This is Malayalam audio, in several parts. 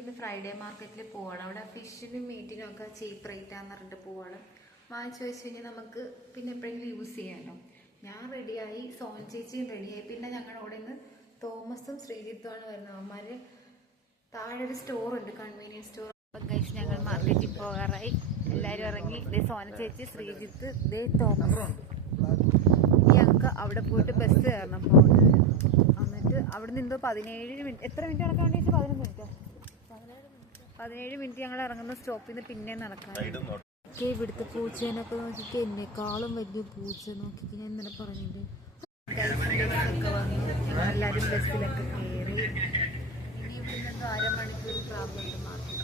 ഇന്ന് ഫ്രൈഡേ മാർക്കറ്റിൽ പോവാണ്. അവിടെ ഫിഷിനും മീറ്റിനും ഒക്കെ ചീപ്പ് റേറ്റ് ആണെന്ന് പറഞ്ഞിട്ട് പോവാണ്. വാങ്ങിച്ചു വെച്ച് കഴിഞ്ഞാൽ നമുക്ക് പിന്നെ എപ്പോഴെങ്കിലും യൂസ് ചെയ്യാമല്ലോ. ഞാൻ റെഡിയായി, സോൻ ചേച്ചിയും റെഡിയായി. പിന്നെ ഞങ്ങളുടെ അവിടെ നിന്ന് തോമസും ശ്രീജിത്തുമാണ് വരുന്നത്. അവന്മാര് താഴെ ഒരു സ്റ്റോറുണ്ട്, കൺവീനിയൻസ് സ്റ്റോർ. അപ്പം ഗൈസ് ഞങ്ങൾ മാർക്കറ്റിൽ പോകാറായി. എല്ലാവരും ഇറങ്ങി. ഇതേ സോന ചേച്ചി, ശ്രീജിത്ത്, ഇതേ തോമസ്. ഞങ്ങൾക്ക് അവിടെ പോയിട്ട് ബസ് കയറണം പോകുന്നത്. എന്നിട്ട് അവിടെ നിന്ന് 17 മിനിറ്റ്, എത്ര മിനിറ്റ് നടക്കാൻ വേണ്ടി? 11 മിനിറ്റോ? 17 മിനിറ്റ് ഞങ്ങൾ ഇറങ്ങുന്ന സ്റ്റോപ്പിൽ നിന്ന് പിന്നെ നടക്കാൻ. ഇവിടുത്തെ പൂച്ചേനൊക്കെ നോക്കിയിട്ട് എന്നെക്കാളും വലിയ പൂച്ച നോക്കിയിട്ട് ഞാൻ ഇന്നലെ പറഞ്ഞിട്ട് ബസ്സൊക്കെ വന്നു. ഞങ്ങളെല്ലാവരും ബസ്സിലൊക്കെ കയറി. ഇനി ഇവിടുന്ന് അരമണിക്കൂർ ട്രാവൽ ഉണ്ട് മാർക്കറ്റിൽ.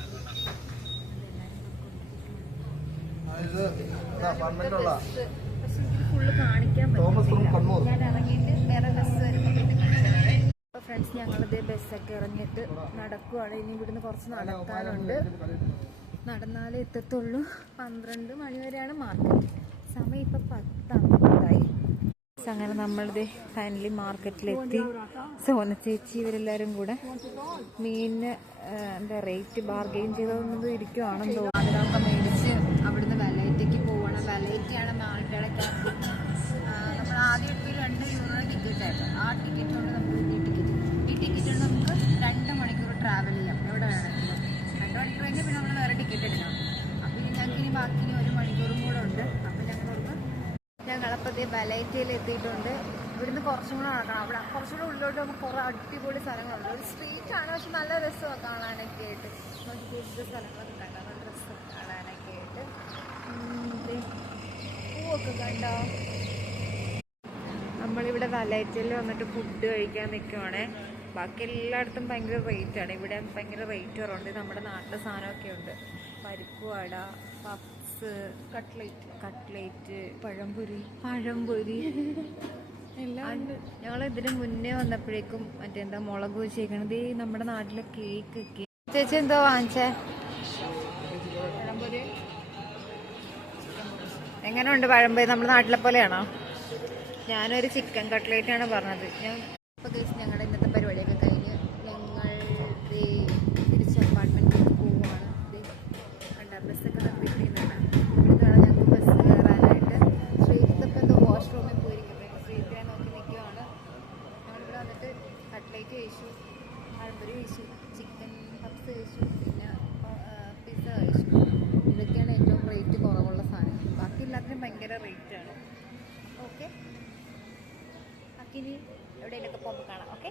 പക്ഷെ എനിക്ക് ഫുള്ള് കാണിക്കാൻ പറ്റില്ല. ഞാൻ ഇറങ്ങിയിട്ട് വേറെ ബസ് വരുമ്പോൾ. അപ്പോൾ ഫ്രണ്ട്സ്, ഞങ്ങളിതേ ബസ്സൊക്കെ ഇറങ്ങിയിട്ട് നടക്കുവാണ്. ഇനി ഇവിടുന്ന് കുറച്ച് നടക്കാനുണ്ട്. നടന്നാലേ എത്തത്തുള്ളൂ. 12 മണി വരെയാണ് മാർക്കറ്റ്. സമയം ഇപ്പം 10:50. അങ്ങനെ നമ്മളിത് ഫൈനലി മാർക്കറ്റിലെത്തി. സോന ചേച്ചി ഇവരെല്ലാവരും കൂടെ മീനിന് എന്താ റേറ്റ് ബാർഗെയിൻ ചെയ്തൊന്നും ഇരിക്കുവാണെന്ന് തോന്നുന്നു. അതിനൊക്കെ മേടിച്ച് അവിടുന്ന് വെലൈറ്റയ്ക്ക് പോകണം. വെലൈറ്റയാണ് മാൾട്ടയുടെ ക്യാമ്പ്. നമ്മൾ ആദ്യം എടുത്തൊരു 2 യൂറോ ടിക്കറ്റായിരുന്നു. ആ ടിക്കറ്റ് കൊണ്ട് നമുക്ക് ഈ ടിക്കറ്റ് കൊണ്ട് നമുക്ക് 2 മണിക്കൂർ ട്രാവൽ ചെയ്യാം എവിടെ വേണമെങ്കിലും. 2 മണിക്കൂർ കഴിഞ്ഞാൽ പിന്നെ നമ്മൾ വേറെ ടിക്കറ്റ് എടുക്കണം. അപ്പോൾ ഞങ്ങൾക്ക് ഇനി ബാക്കി 1 മണിക്കൂറും കൂടെ ഉണ്ട്. അപ്പോൾ ഞങ്ങളപ്പോൾ വെലൈറ്റയിൽ എത്തിയിട്ടുണ്ട്. ഇവിടുന്ന് കുറച്ചും കൂടെ നടക്കണം. അവിടെ കുറച്ചുകൂടെ ഉള്ളിലോട്ട് നമുക്ക് കുറേ അടിപൊളി സ്ഥലങ്ങളുണ്ട്. ഒരു സ്ട്രീറ്റാണ്, പക്ഷെ നല്ല രസമാണ് കാണാനൊക്കെ ആയിട്ട്. നമുക്ക് കൂടുതൽ സ്ഥലങ്ങളൊക്കെ ഉണ്ടാക്കാം, നല്ല രസം കാണാനൊക്കെ ആയിട്ട്. പൂവൊക്കെ കണ്ടോ? നമ്മളിവിടെ വെലൈറ്റയിൽ വന്നിട്ട് ഫുഡ് കഴിക്കാൻ നിൽക്കുവാണേ. ബാക്കി എല്ലായിടത്തും ഭയങ്കര റേറ്റാണ്. ഇവിടെ ഭയങ്കര റേറ്റ് കുറവുണ്ട്. നമ്മുടെ നാട്ടിലെ സാധനമൊക്കെ ഉണ്ട്. പരിപ്പ് വട, പപ്സ്, കട്ട്ലേറ്റ്, പഴംപൊരി എല്ലാം ഉണ്ട്. ഞങ്ങൾ ഇതിന് മുന്നേ വന്നപ്പോഴേക്കും മറ്റെന്താ മുളക് വെച്ചേക്കണത് നമ്മുടെ നാട്ടിലെ കേക്ക്. ചേച്ചി എന്തോ വാങ്ങിച്ചേ? പഴംപൊരി. എങ്ങനെയുണ്ട് പഴംപൊരി? നമ്മുടെ നാട്ടിലെ പോലെയാണോ? ഞാനൊരു ചിക്കൻ കട്ട്ലേറ്റ് ആണ് പറഞ്ഞത്. അപ്പോൾ ഞങ്ങളുടെ ഇന്നത്തെ പരിപാടിയൊക്കെ കഴിഞ്ഞ് ഞങ്ങൾ തിരിച്ച് അപ്പാർട്ട്മെൻറ്റിലേക്ക് പോവുകയാണ്. ബസ്സൊക്കെ നിർത്തിയിട്ടാണ്. ഇവിടുന്നാണ് ഞങ്ങൾക്ക് ബസ് കയറാനായിട്ട്. ശ്രീജിത്തപ്പം എന്തോ വാഷ്റൂമിൽ പോയിരിക്കുന്നത്. ശ്രീജിത്തിനെ നോക്കി നിൽക്കുകയാണ്. ഞങ്ങളിവിടെ വന്നിട്ട് കട്ട്ലേറ്റ് കഴിച്ചു, പഴംപൊരി കഴിച്ചു, ചിക്കൻ പപ്സ് കഴിച്ചു, പിന്നെ പിസ്സ കഴിച്ചു. ഇതൊക്കെയാണ് ഏറ്റവും റേറ്റ് കുറവുള്ള സാധനം. ബാക്കി എല്ലാത്തിനും ഭയങ്കര റേറ്റാണ്. ഓക്കെ, ബാക്കി ഇനി എവിടെയെങ്കിലുമൊക്കെ പോകുമ്പോൾ കാണാം. ഓക്കെ.